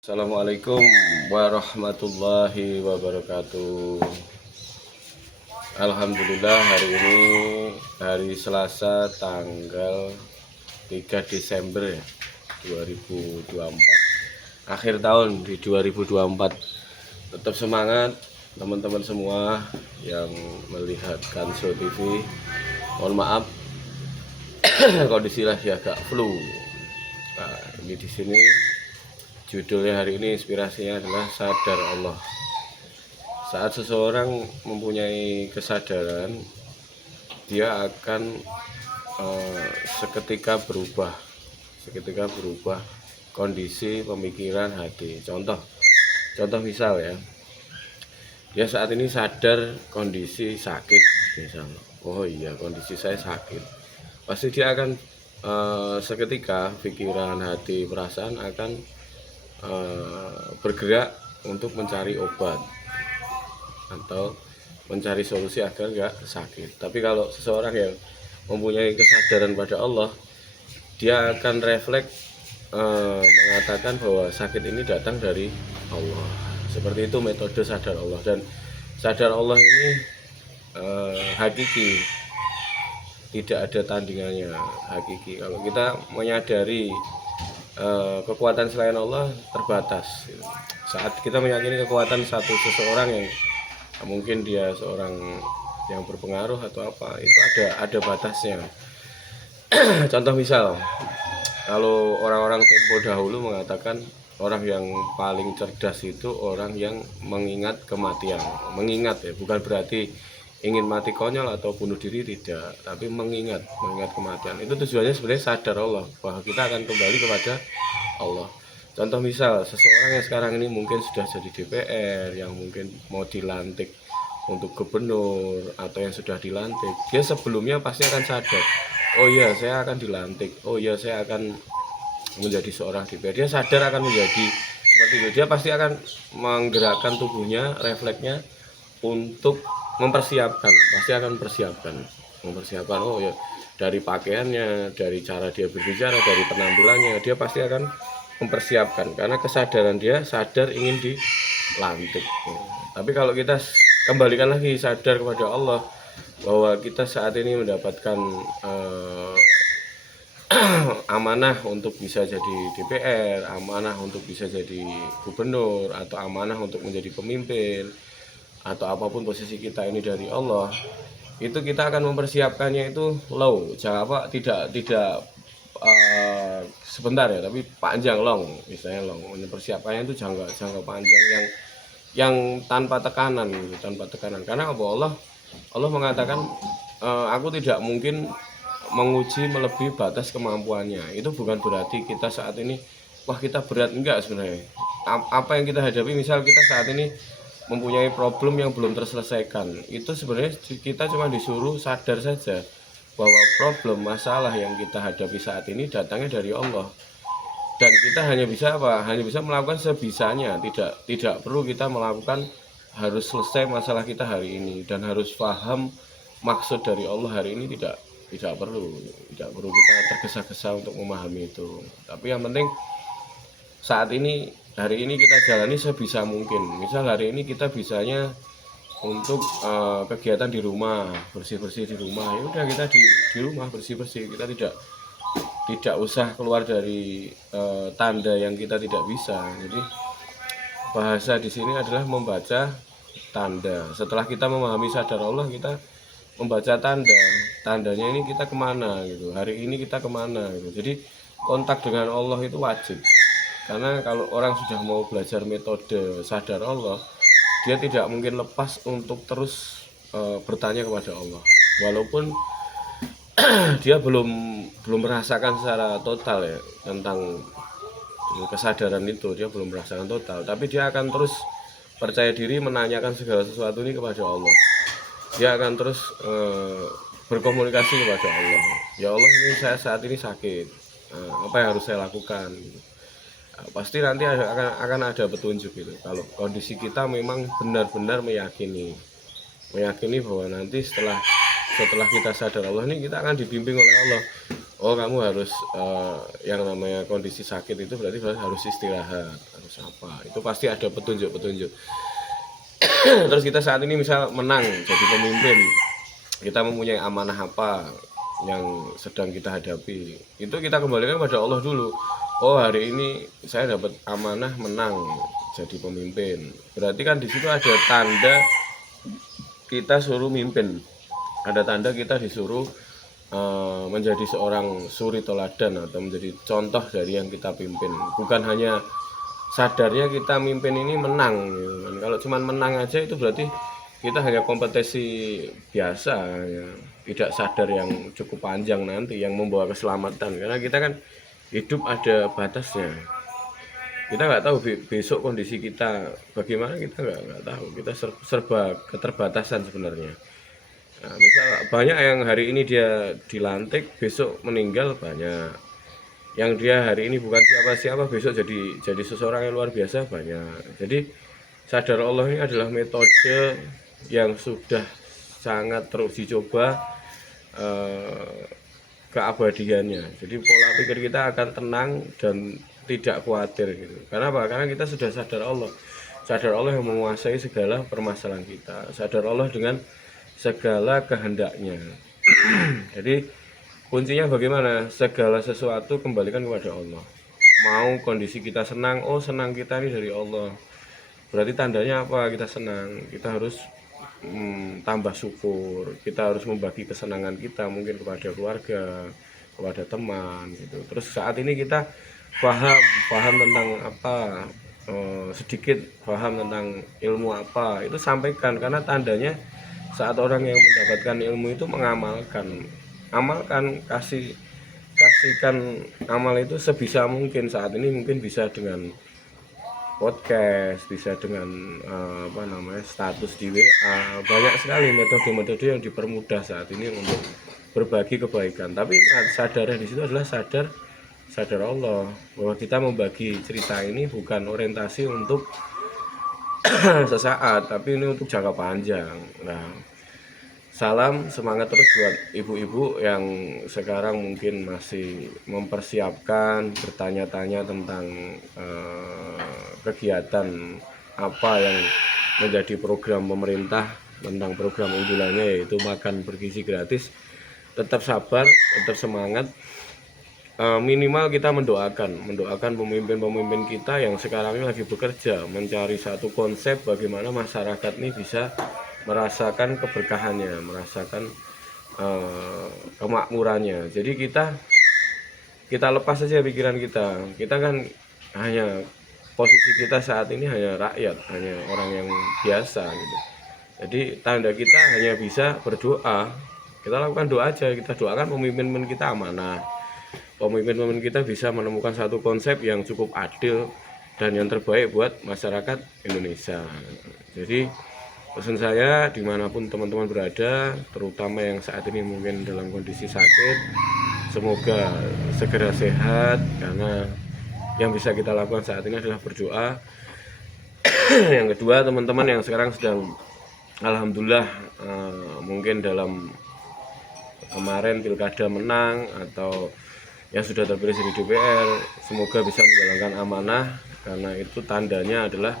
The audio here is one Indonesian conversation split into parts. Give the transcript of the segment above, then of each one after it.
Assalamualaikum warahmatullahi wabarakatuh. Alhamdulillah hari ini hari Selasa tanggal 3 Desember 2024. Akhir tahun di 2024. Tetap semangat teman-teman semua yang melihat Kanso TV. Mohon maaf kondisi lagi agak flu. Nah, ini di sini judulnya hari ini inspirasinya adalah sadar Allah. Saat seseorang mempunyai kesadaran, dia akan seketika berubah kondisi pemikiran hati. Contoh misal ya, dia saat ini sadar kondisi sakit misalnya. Oh iya, kondisi saya sakit. Pasti dia akan seketika pikiran, hati, perasaan akan bergerak untuk mencari obat atau mencari solusi agar nggak sakit. Tapi kalau seseorang yang mempunyai kesadaran pada Allah, dia akan refleks mengatakan bahwa sakit ini datang dari Allah. Seperti itu metode sadar Allah. Dan sadar Allah ini hakiki, tidak ada tandingannya, hakiki. Kalau kita menyadari kekuatan selain Allah terbatas. Saat kita meyakini kekuatan seseorang yang mungkin dia seorang yang berpengaruh atau apa, itu ada batasnya. Contoh misal, kalau orang-orang tempo dahulu mengatakan orang yang paling cerdas itu orang yang mengingat kematian. Mengingat ya, bukan berarti ingin mati konyol atau bunuh diri, tidak, tapi mengingat kematian. Itu tujuannya sebenarnya sadar Allah bahwa kita akan kembali kepada Allah. Contoh misal, seseorang yang sekarang ini mungkin sudah jadi DPR, yang mungkin mau dilantik untuk gubernur atau yang sudah dilantik, dia sebelumnya pasti akan sadar, oh iya saya akan dilantik, oh iya saya akan menjadi seorang DPR. Dia sadar akan menjadi seperti itu. Dia pasti akan menggerakkan tubuhnya, refleksnya untuk mempersiapkan, pasti akan mempersiapkan. Oh ya, dari pakaiannya, dari cara dia berbicara, dari penampilannya, dia pasti akan mempersiapkan karena kesadaran dia sadar ingin dilantik. Tapi kalau kita kembalikan lagi sadar kepada Allah bahwa kita saat ini mendapatkan amanah untuk bisa jadi DPR, amanah untuk bisa jadi gubernur, atau amanah untuk menjadi pemimpin, atau apapun posisi kita ini dari Allah, itu kita akan mempersiapkannya itu tidak sebentar ya, tapi panjang, misalnya mempersiapkannya itu jangka panjang yang tanpa tekanan, karena Allah mengatakan aku tidak mungkin menguji melebihi batas kemampuannya. Itu bukan berarti kita saat ini wah kita berat, enggak. Sebenarnya apa yang kita hadapi, misal kita saat ini mempunyai problem yang belum terselesaikan, itu sebenarnya kita cuma disuruh sadar saja bahwa problem masalah yang kita hadapi saat ini datangnya dari Allah, dan kita hanya bisa melakukan sebisanya. Tidak perlu kita melakukan harus selesai masalah kita hari ini dan harus paham maksud dari Allah hari ini. Tidak perlu kita tergesa-gesa untuk memahami itu. Tapi yang penting saat ini, hari ini kita jalani sebisa mungkin. Misal hari ini kita bisanya untuk kegiatan di rumah, bersih-bersih di rumah, ya udah kita di rumah bersih-bersih. Kita tidak usah keluar dari tanda yang kita tidak bisa. Jadi bahasa di sini adalah membaca tanda. Setelah kita memahami sadar Allah, kita membaca tandanya ini kita kemana gitu, hari ini kita kemana gitu. Jadi kontak dengan Allah itu wajib. Karena kalau orang sudah mau belajar metode sadar Allah, dia tidak mungkin lepas untuk terus bertanya kepada Allah. Walaupun dia belum merasakan secara total ya tentang kesadaran itu, dia belum merasakan total, tapi dia akan terus percaya diri menanyakan segala sesuatu ini kepada Allah. Dia akan terus berkomunikasi kepada Allah. Ya Allah, ini saya saat ini sakit, apa yang harus saya lakukan? Pasti nanti akan ada petunjuk gitu. Kalau kondisi kita memang benar-benar meyakini bahwa nanti setelah kita sadar Allah ini, kita akan dibimbing oleh Allah. Oh, kamu harus yang namanya kondisi sakit itu berarti harus istirahat, harus apa. Itu pasti ada petunjuk-petunjuk. Terus kita saat ini misal menang jadi pemimpin, kita mempunyai amanah apa yang sedang kita hadapi, itu kita kembalikan pada Allah dulu. Oh, hari ini saya dapat amanah menang jadi pemimpin, berarti kan di situ ada tanda kita suruh mimpin, ada tanda kita disuruh menjadi seorang suri toladan atau menjadi contoh dari yang kita pimpin. Bukan hanya sadarnya kita mimpin ini menang gitu kan. Kalau cuma menang aja itu berarti kita hanya kompetisi biasa ya. Tidak sadar yang cukup panjang nanti yang membawa keselamatan, karena kita kan hidup ada batasnya. Kita nggak tahu besok kondisi kita bagaimana, kita nggak tahu. Kita serba keterbatasan sebenarnya. Nah, misal banyak yang hari ini dia dilantik, besok meninggal banyak. Yang dia hari ini bukan siapa-siapa, besok jadi seseorang yang luar biasa banyak. Jadi sadar Allah ini adalah metode yang sudah sangat terus dicoba keabadiannya. Jadi pola pikir kita akan tenang dan tidak khawatir gitu. Karena apa? Karena kita sudah sadar Allah. Sadar Allah yang menguasai segala permasalahan kita. Sadar Allah dengan segala kehendaknya. Jadi kuncinya bagaimana? Segala sesuatu kembalikan kepada Allah. Mau kondisi kita senang, oh senang kita ini dari Allah. Berarti tandanya apa? Kita senang. Kita harus tambah syukur. Kita harus membagi kesenangan kita mungkin kepada keluarga, kepada teman gitu. Terus saat ini kita paham tentang apa, sedikit paham tentang ilmu apa, itu sampaikan, karena tandanya saat orang yang mendapatkan ilmu itu amalkan, kasihkan amal itu sebisa mungkin. Saat ini mungkin bisa dengan podcast, bisa dengan status di WA. Banyak sekali metode-metode yang dipermudah saat ini untuk berbagi kebaikan. Tapi sadarnya di situ adalah sadar Allah bahwa kita membagi cerita ini bukan orientasi untuk sesaat, tapi ini untuk jangka panjang. Nah, salam semangat terus buat ibu-ibu yang sekarang mungkin masih mempersiapkan, bertanya-tanya tentang kegiatan apa yang menjadi program pemerintah, tentang program unggulannya yaitu makan bergizi gratis. Tetap sabar, tetap semangat. Minimal kita mendoakan pemimpin-pemimpin kita yang sekarang ini lagi bekerja mencari satu konsep bagaimana masyarakat ini bisa merasakan keberkahannya, merasakan kemakmurannya. Jadi kita lepas saja pikiran kita kan hanya, posisi kita saat ini hanya rakyat, hanya orang yang biasa gitu. Jadi tanda kita hanya bisa berdoa. Kita lakukan doa aja, kita doakan pemimpin kita amanah, pemimpin kita bisa menemukan satu konsep yang cukup adil dan yang terbaik buat masyarakat Indonesia. Jadi pesan saya dimanapun teman-teman berada, terutama yang saat ini mungkin dalam kondisi sakit, semoga segera sehat, karena yang bisa kita lakukan saat ini adalah berdoa. Yang kedua, teman-teman yang sekarang sedang alhamdulillah mungkin dalam kemarin pilkada menang atau yang sudah terpilih di DPR, semoga bisa menjalankan amanah, karena itu tandanya adalah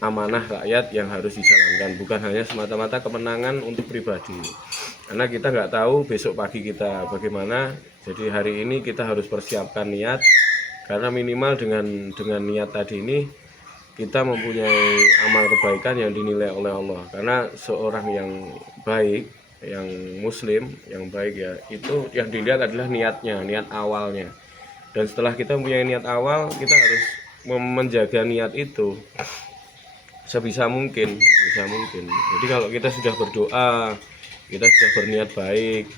amanah rakyat yang harus dijalankan, bukan hanya semata-mata kemenangan untuk pribadi, karena kita nggak tahu besok pagi kita bagaimana. Jadi hari ini kita harus persiapkan niat, karena minimal dengan niat tadi ini kita mempunyai amal kebaikan yang dinilai oleh Allah. Karena seorang yang baik, yang muslim, yang baik ya, itu yang dilihat adalah niatnya, niat awalnya. Dan setelah kita mempunyai niat awal, kita harus menjaga niat itu sebisa mungkin. Jadi kalau kita sudah berdoa, kita sudah berniat baik,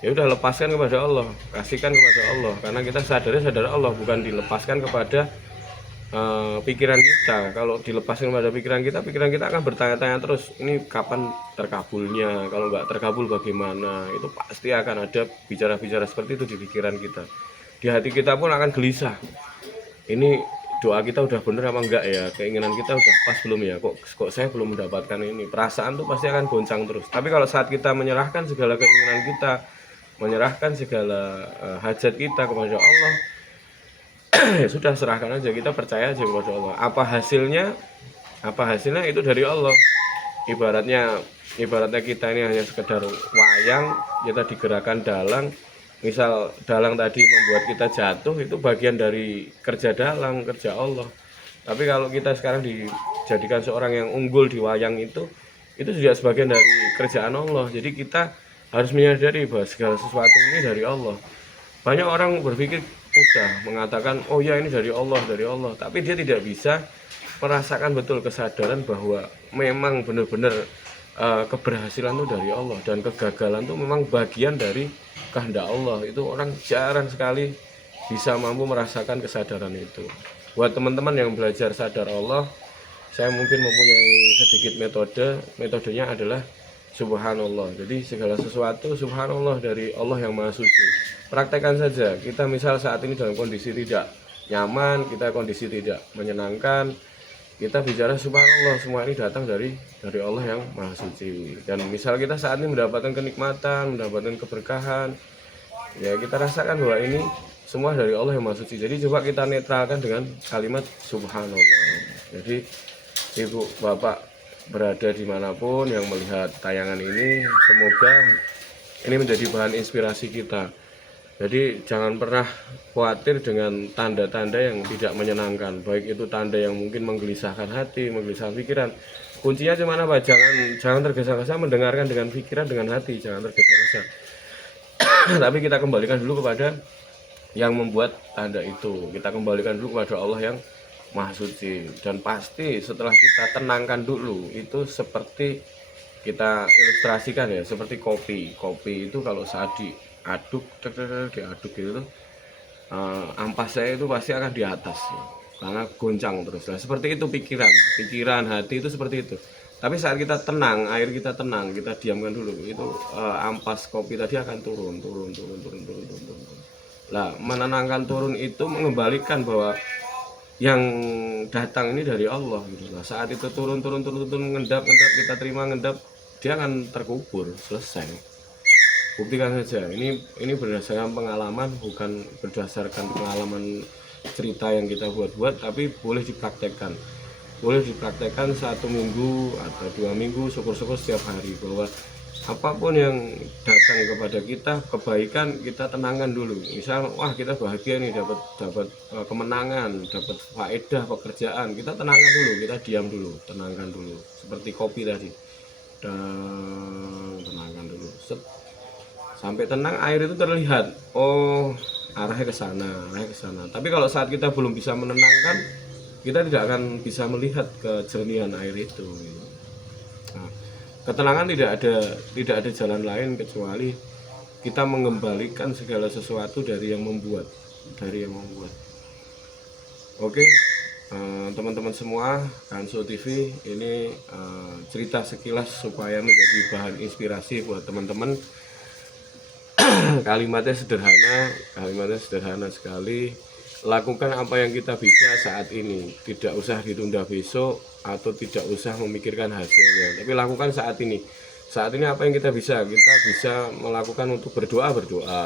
ya udah lepaskan kepada Allah, kasihkan kepada Allah, karena kita sadar Allah, bukan dilepaskan kepada pikiran kita. Kalau dilepaskan pada pikiran kita akan bertanya-tanya terus, ini kapan terkabulnya, kalau nggak terkabul bagaimana. Itu pasti akan ada bicara-bicara seperti itu di pikiran kita. Di hati kita pun akan gelisah, ini doa kita udah bener apa enggak ya, keinginan kita udah pas belum ya, kok saya belum mendapatkan ini. Perasaan tuh pasti akan goncang terus. Tapi kalau saat kita menyerahkan segala keinginan kita, menyerahkan segala hajat kita kepada Allah, Ya sudah, serahkan aja, kita percaya aja kepada Allah. Apa hasilnya itu dari Allah. Ibaratnya kita ini hanya sekedar wayang, kita digerakkan dalang. Misal dalang tadi membuat kita jatuh, itu bagian dari kerja dalang, kerja Allah. Tapi kalau kita sekarang dijadikan seorang yang unggul di wayang itu juga sebagian dari kerjaan Allah. Jadi kita harus menyadari bahwa segala sesuatu ini dari Allah. Banyak orang berpikir mudah mengatakan, oh ya ini dari Allah, tapi dia tidak bisa merasakan betul kesadaran bahwa memang benar-benar keberhasilan itu dari Allah, dan kegagalan itu memang bagian dari kehendak Allah. Itu orang jarang sekali bisa mampu merasakan kesadaran itu. Buat teman-teman yang belajar sadar Allah, saya mungkin mempunyai sedikit metodenya adalah subhanallah. Jadi segala sesuatu subhanallah dari Allah yang maha suci. Praktekkan saja. Kita misal saat ini dalam kondisi tidak nyaman, kita kondisi tidak menyenangkan, kita bicara subhanallah, semua ini datang dari Allah yang maha suci. Dan misal kita saat ini mendapatkan kenikmatan, mendapatkan keberkahan, ya kita rasakan bahwa ini semua dari Allah yang maha suci. Jadi coba kita netralkan dengan kalimat subhanallah. Jadi ibu bapak berada dimanapun yang melihat tayangan ini, semoga ini menjadi bahan inspirasi kita. Jadi jangan pernah khawatir dengan tanda-tanda yang tidak menyenangkan, baik itu tanda yang mungkin menggelisahkan hati, menggelisahkan pikiran. Kuncinya cuma apa? Jangan tergesa-gesa mendengarkan dengan pikiran, dengan hati, jangan tergesa-gesa. Tapi kita kembalikan dulu kepada yang membuat tanda itu. Kita kembalikan dulu kepada Allah yang maha suci. Dan pasti setelah kita tenangkan dulu, itu seperti kita ilustrasikan ya, seperti kopi itu kalau saat diaduk gitu, ampasnya itu pasti akan di atas karena goncang terus. Nah, seperti itu pikiran hati itu seperti itu. Tapi saat kita tenang, air kita tenang, kita diamkan dulu, itu ampas kopi tadi akan turun. Nah, menenangkan turun itu mengembalikan bahwa yang datang ini dari Allah gitu. Nah, saat itu turun ngendap, kita terima ngendap, dia akan terkubur, selesai. Buktikan saja. Ini berdasarkan pengalaman, bukan berdasarkan pengalaman cerita yang kita buat-buat, tapi boleh dipraktekkan. Boleh dipraktekkan 1 minggu atau 2 minggu, syukur-syukur setiap hari, bahwa apapun yang datang kepada kita, kebaikan kita tenangkan dulu. Misal, wah kita bahagia nih, dapat kemenangan, dapat faedah pekerjaan, kita tenangkan dulu, kita diam dulu, tenangkan dulu. Seperti kopi tadi, dan tenangkan dulu. Sampai tenang, air itu terlihat, oh arahnya ke sana. Tapi kalau saat kita belum bisa menenangkan, kita tidak akan bisa melihat kejernihan air itu. Nah, ketenangan tidak ada jalan lain kecuali kita mengembalikan segala sesuatu dari yang membuat. Oke, teman-teman semua, Kanso TV ini cerita sekilas supaya menjadi bahan inspirasi buat teman-teman. Kalimatnya sederhana sekali. Lakukan apa yang kita bisa saat ini, tidak usah ditunda besok atau tidak usah memikirkan hasilnya, tapi lakukan saat ini. Apa yang kita bisa melakukan untuk berdoa,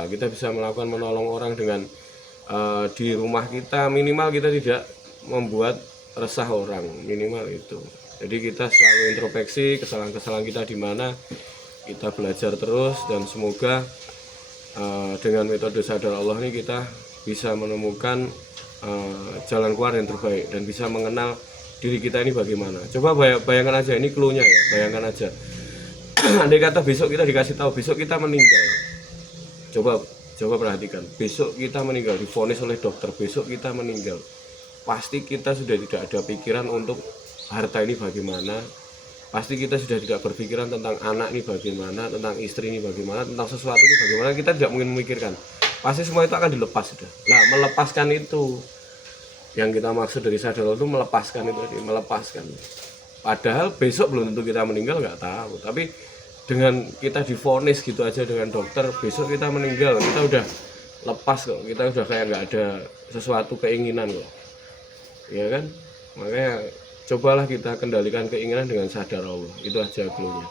kita bisa melakukan menolong orang dengan di rumah kita, minimal kita tidak membuat resah orang, minimal itu. Jadi kita selalu introspeksi kesalahan-kesalahan kita di mana, kita belajar terus, dan semoga dengan metode sadar Allah ini kita bisa menemukan jalan keluar yang terbaik dan bisa mengenal diri kita ini bagaimana. Coba bayangkan aja, ini clue-nya ya, bayangkan aja. Andai kata besok kita dikasih tahu besok kita meninggal. Coba perhatikan, besok kita meninggal, divonis oleh dokter besok kita meninggal. Pasti kita sudah tidak ada pikiran untuk harta ini bagaimana. Pasti kita sudah tidak berpikiran tentang anak ini bagaimana, tentang istri ini bagaimana, tentang sesuatu ini bagaimana. Kita tidak mungkin memikirkan. Pasti semua itu akan dilepas sudah. Nah, melepaskan itu yang kita maksud dari sadar itu, melepaskan itu tadi, melepaskan. Padahal besok belum tentu kita meninggal, nggak tahu. Tapi dengan kita divonis gitu aja dengan dokter, besok kita meninggal, kita udah lepas kok. Kita udah kayak nggak ada sesuatu keinginan kok. Ya kan? Makanya cobalah kita kendalikan keinginan dengan sadar Allah. Itu aja clue-nya.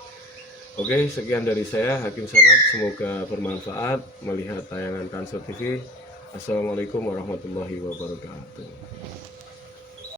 Oke, sekian dari saya, Hakim Sanad. Semoga bermanfaat melihat tayangan Kanso TV. Assalamualaikum warahmatullahi wabarakatuh.